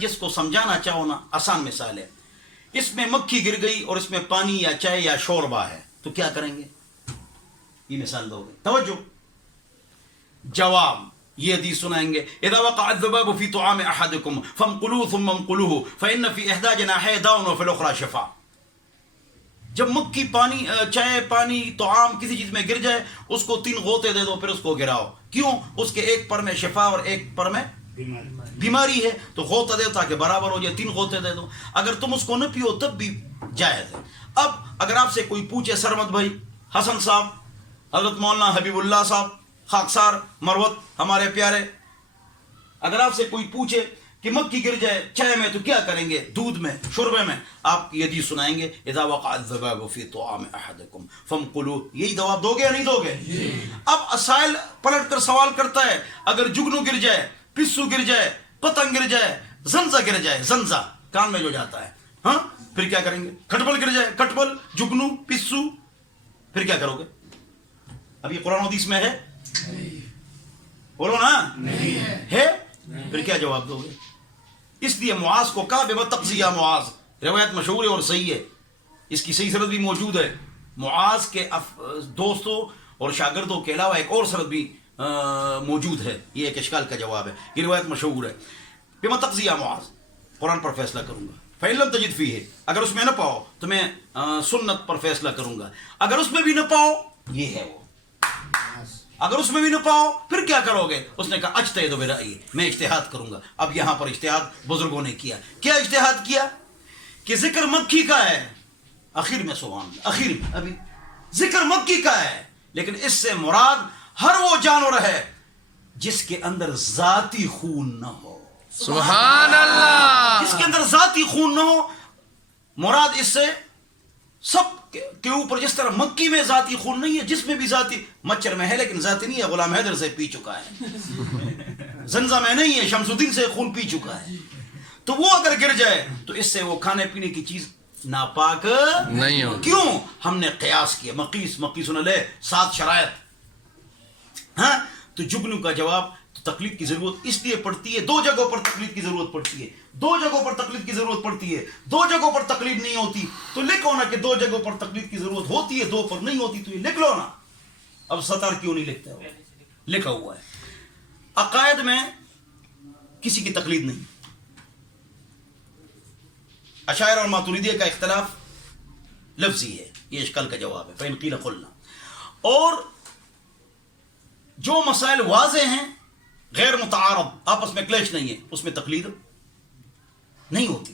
جس کو سمجھانا چاہو نا آسان مثال ہے. اس میں مکھی گر گئی اور اس میں پانی یا چائے یا شوربہ ہے تو کیا کریں گے؟ یہ مثال دو گے. توجہ. جواب یہ حدیث سنائیں گے. اذا وقع الذباب في طعام احدكم فانقلوه ثم انقلوه فان في احدى جناحيه داء وفي الاخرى شفاء. جب مکھی پانی چائے پانی طعام کسی چیز میں گر جائے اس کو 3 غوطے دے دو پھر اس کو گراؤ. کیوں؟ اس کے ایک پر میں شفا اور ایک پر میں بیماری ہے تو غوطہ دے تاکہ برابر ہو جائے. 3 غوطے دے دو. اگر تم اس کو نہ پیو تب بھی جائز ہے. اب اگر آپ سے کوئی پوچھے سرمد بھائی، حسن صاحب، حضرت مولانا حبیب اللہ صاحب، خاکسار مروت ہمارے پیارے، اگر آپ سے کوئی پوچھے کہ مکھی گر جائے چائے میں تو کیا کریں گے، دودھ میں، شوربے میں، آپ کی حدیث سنائیں گے اذا وقع الذباب في طعام احدكم فانقلوه. یہی جواب دو گے یا نہیں دو گے؟ اب سائل پلٹ کر سوال کرتا ہے اگر جگنو گر جائے، پسو گر جائے، پتنگ گر جائے، زنزا گر جائے، زنزا کان میں جو جاتا ہے، ہاں پھر کیا کریں گے؟ کھٹبل گر جائے، کھٹبل، جگنو، پسو، پھر کیا کرو گے؟ اب یہ قرآن حدیث میں ہے؟ بولو نا. نہیں ہے. پھر کیا جواب دو گے؟ اس لیے معاذ کو کہا بما تقضی یا معاذ. روایت مشہور ہے اور صحیح ہے، اس کی صحیح سند بھی موجود ہے. معاذ کے دوستوں اور شاگردوں کے علاوہ ایک اور سند بھی موجود ہے. یہ ایک اشکال کا جواب ہے. یہ روایت مشہور ہے. بما تقضی یا معاذ، قرآن پر فیصلہ کروں گا. فإن لم تجد فیہ، اگر اس میں نہ پاؤ تو میں سنت پر فیصلہ کروں گا. اگر اس میں بھی نہ پاؤ، یہ ہے وہ، اگر اس میں بھی نہ پاؤ پھر کیا کرو گے؟ اس نے کہا اجتہد برأیی، میں اجتہاد کروں گا. اب یہاں پر اجتہاد بزرگوں نے کیا. کیا اجتہاد کیا؟ کہ ذکر مکھی کا ہے، آخر میں سبحان اللہ، آخر میں ابھی ذکر مکھی کا ہے، لیکن اس سے مراد ہر وہ جانور ہے جس کے اندر ذاتی خون نہ ہو. سبحان اللہ. جس کے اندر ذاتی خون نہ ہو، مراد اس سے سب کے اوپر. جس طرح مکی میں ذاتی خون نہیں ہے، جس میں بھی ذاتی، مچھر میں ہے لیکن ذاتی نہیں ہے، غلام حیدر سے پی چکا ہے. زنزا میں نہیں ہے، شمس الدین سے خون پی چکا ہے. تو وہ اگر گر جائے تو اس سے وہ کھانے پینے کی چیز ناپاک نہیں ہو. کیوں؟ ہم نے قیاس کیا. مقیس علیہ 7 شرائط. ہاں تو جگنو کا جواب تقلید کی ضرورت اس لیے پڑتی ہے، 2 جگہوں پر تقلید کی ضرورت پڑتی ہے. 2 جگہوں پر تقلید کی ضرورت پڑتی ہے. 2 جگہوں پر تقلید نہیں ہوتی تو لکھو نا کہ 2 جگہوں پر تقلید کی ضرورت ہوتی ہے، 2 پر نہیں ہوتی تو یہ لکھ لو نا. اب 17 کیوں نہیں لکھتے ہو؟ لکھا ہوا ہے. عقائد میں کسی کی تقلید نہیں. اشاعرہ اور ماتریدیہ کا اختلاف لفظی ہے. یہ اشکال کا جواب ہے. فإن قیل قلنا. اور جو مسائل واضح ہیں، غیر متعارض، آپس میں کلیش نہیں ہے، اس میں تقلید نہیں ہوتی.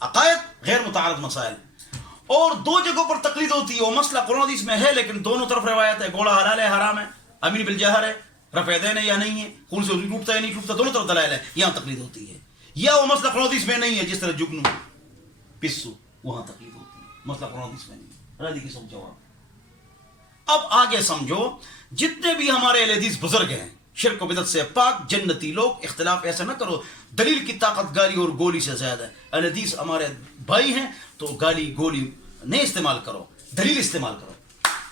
عقائد غیر متعارض مسائل. اور 2 جگہوں پر تقلید ہوتی ہے. وہ مسئلہ قرآن حدیث میں ہے لیکن دونوں طرف روایت ہے. گھوڑا حلال ہے حرام ہے، امین بالجہر ہے، رفع یدین ہے یا نہیں ہے، خون سے وضو ٹوٹتا ہے نہیں ٹوٹتا، دونوں طرف دلائل ہے، یہاں تقلید ہوتی ہے. یا وہ مسئلہ قرآن حدیث میں نہیں ہے، جس طرح جگنو، پسو، وہاں تقلید ہوتی ہے. مسئلہ قرآن حدیث میں نہیں ہے. راضی کی سب جواب. اب آگے سمجھو، جتنے بھی ہمارے اہل حدیث بزرگ ہیں شرک و بدعت سے پاک جنتی لوگ، اختلاف ایسا نہ کرو دلیل کی طاقت گالی اور گولی سے زیادہ ہے. اہل حدیث ہمارے بھائی ہیں تو گالی گولی نہیں استعمال کرو، دلیل استعمال کرو.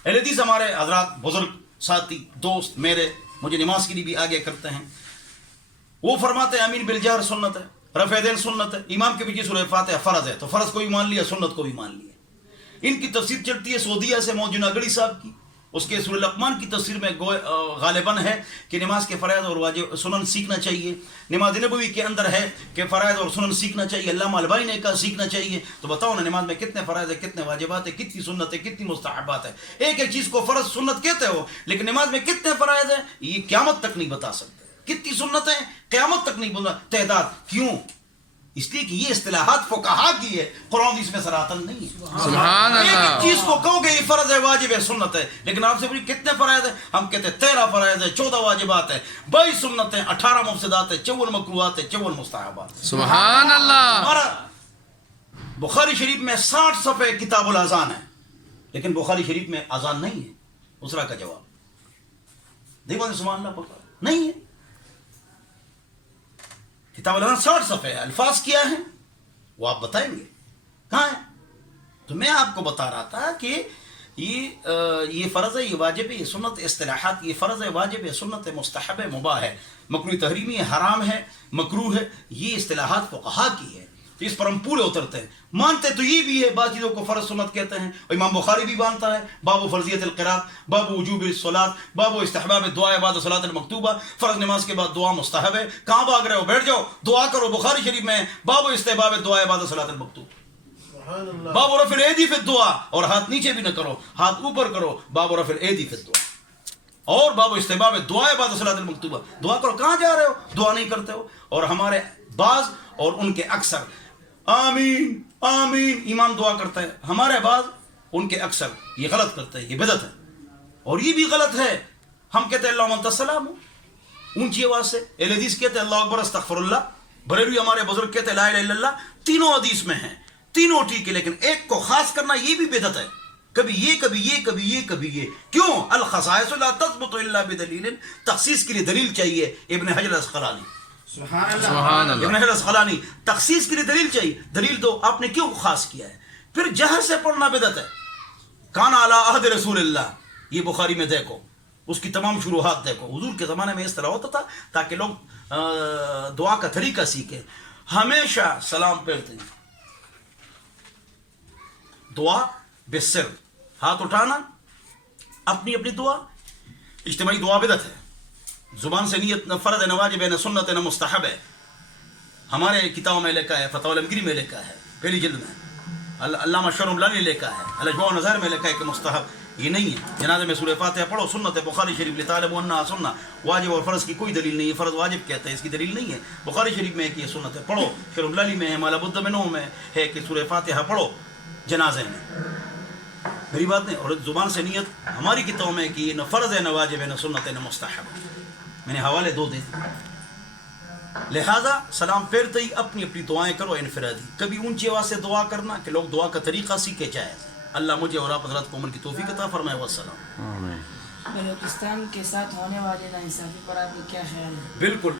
اہل حدیث ہمارے حضرات بزرگ ساتھی دوست میرے، مجھے نماز کے لیے بھی آگے کرتے ہیں، وہ فرماتے ہیں امین بالجہر سنت ہے، رفع یدین سنت ہے، امام کے پیچھے سورہ فاتحہ فرض ہے، تو فرض کو بھی مان لیا، سنت کو بھی مان لیا. ان کی تفسیر چلتی ہے سعودیہ سے موجود نگڑی صاحب کی. اس کے سورہ لقمان کی تفسیر میں غالباً ہے کہ نماز کے فرائض اور واجب سنن سیکھنا چاہیے. نماز نبوی کے اندر ہے کہ فرائض اور سنن سیکھنا چاہیے. علامہ البانی نے کہا سیکھنا چاہیے. تو بتاؤ نا نماز میں کتنے فرائض ہیں، کتنے واجبات ہیں، کتنی سنت ہے، کتنی مستحبات ہے. ایک ایک چیز کو فرض سنت کہتے ہو لیکن نماز میں کتنے فرائض ہیں یہ قیامت تک نہیں بتا سکتے. کتنی سنت ہیں قیامت تک نہیں بتا تعداد. کیوں؟ اس لیے کہ یہ اصطلاحات فقہا کی ہے، قرآن حدیث میں صراحتاً نہیں ہے. سبحان ایک اللہ. ایک چیز کو کہو گے یہ فرض ہے، واجب ہے، سنت ہے، لیکن آپ سے پوچھیں کتنے فرائض ہیں، ہم کہتے ہیں 13 فرائض ہیں، 14 واجبات ہیں، 22 سنت ہیں، 18 مفسدات ہیں، 54 مکروہات ہیں، 54 مستحبات ہیں. سبحان اللہ. ہمارا بخاری شریف میں 60 صفحے کتاب الاذان ہے لیکن بخاری شریف میں اذان نہیں ہے. اسرا کا جواب دیکھو سبحان اللہ پکا نہیں ہے. کتاب الاذان 60 صفحے ہے، الفاظ کیا ہیں وہ آپ بتائیں گے کہاں ہے. تو میں آپ کو بتا رہا تھا کہ یہ فرض ہے، یہ واجب ہے، یہ سنت اصطلاحات، یہ فرض ہے، واجب ہے، سنت ہے، مستحب ہے، مباح ہے، مکروہ تحریمی ہے، حرام ہے، مکروہ ہے، یہ اصطلاحات فقہا کی ہے، اس پر ہم پورے اترتے ہیں. مانتے تو یہ بھی ہے، بعض چیزوں کو فرض سنت کہتے ہیں، اور امام بخاری بھی مانتا ہے. باب فرضیت القراءۃ، باب وجوب الصلاۃ، باب استحباب الدعاء بعد الصلاۃ المکتوبہ، فرض نماز کے بعد دعا مستحب ہے. کہاں بھاگ رہے ہو؟ بیٹھ جاؤ دعا کرو. بخاری شریف میں باب استحباب الدعاء بعد الصلاۃ المکتوبہ، باب رفع الایدی فی الدعاء، اور ہاتھ نیچے بھی نہ کرو، ہاتھ اوپر کرو، باب رفع الایدی فی الدعاء، اور باب استحباب الدعاء بعد الصلاۃ المکتوبہ. دعا کرو. کہاں جا رہے ہو؟ دعا نہیں کرتے ہو. اور ہمارے بعض اور ان کے اکثر آمین آمین امام دعا کرتا ہے، ہمارے بعض ان کے اکثر یہ غلط کرتے ہیں، یہ بدعت ہے. اور یہ بھی غلط ہے. ہم کہتے ہیں اللہم انت السلام، اونچی آواز سے. اہل حدیث کہتے ہیں اللہ اکبر استغفر اللہ. بریلوی ہمارے بزرگ کہتے ہیں لا الہ الا اللہ. تینوں حدیث میں ہیں، تینوں ٹھیک ہے، لیکن ایک کو خاص کرنا یہ بھی بدعت ہے. کبھی یہ کبھی یہ کبھی یہ کبھی یہ. کیوں؟ الخصائص لا تثبت الا بدلیل. تخصیص کے لیے دلیل چاہیے. ابن حجر الاسقلانی، سبحان ابن اللہ. حجر الاسقلانی، تخصیص کے لیے دلیل چاہیے. دلیل دو، آپ نے کیوں خاص کیا ہے؟ پھر جہر سے پڑھنا بدعت ہے. کان علی عہد رسول اللہ، یہ بخاری میں دیکھو، اس کی تمام شروحات دیکھو. حضور کے زمانے میں اس طرح ہوتا تھا تاکہ لوگ دعا کا طریقہ سیکھیں. ہمیشہ سلام پھیرتے ہیں. دعا بالسر، ہاتھ اٹھانا، اپنی اپنی دعا. اجتماعی دعا بدعت ہے. زبان سے نیت نہ فرض ہے، نہ واجب ہے، نہ سنت ہے، نہ مستحب ہے. ہمارے کتابوں میں لکھا ہے، فتاوی العلمگیری میں لکھا ہے پہلی جلد میں، علامہ شرم نے لکھا ہے، الاجواء والنظائر میں لکھا ہے کہ مستحب. یہ نہیں ہے. جنازے میں سورہ فاتحہ پڑھو، سنت ہے. بخاری شریف لتعلموا انھا سنہ. واجب اور فرض کی کوئی دلیل نہیں ہے. فرض واجب کہتے ہیں، اس کی دلیل نہیں ہے. بخاری شریف میں ہے کہ یہ سنت ہے، پڑھو. شرم لالی میں ہے، مالا بدھ منو میں ہے کہ سورہ فاتحہ پڑھو جنازے میں. میری بات نہیں. اور زبان سے نیت ہماری کتابوں میں کہ یہ نہ فرض ہے، نہ واجب ہے، نہ سنت ہے، نہ مستحب ہے. میں نے حوالے دو دے. لہذا سلام پھیرتے ہی اپنی اپنی دعائیں کرو انفرادی. کبھی اونچی آواز سے دعا کرنا کہ لوگ دعا کا طریقہ سیکھے جائے. اللہ مجھے اور آپ حضرات کو عمر کی توفیق عطا فرمائے. والسلام. آمین. بلوچستان کے ساتھ ہونے والے ناانصافی پر آپ کا کیا خیال ہے؟ بالکل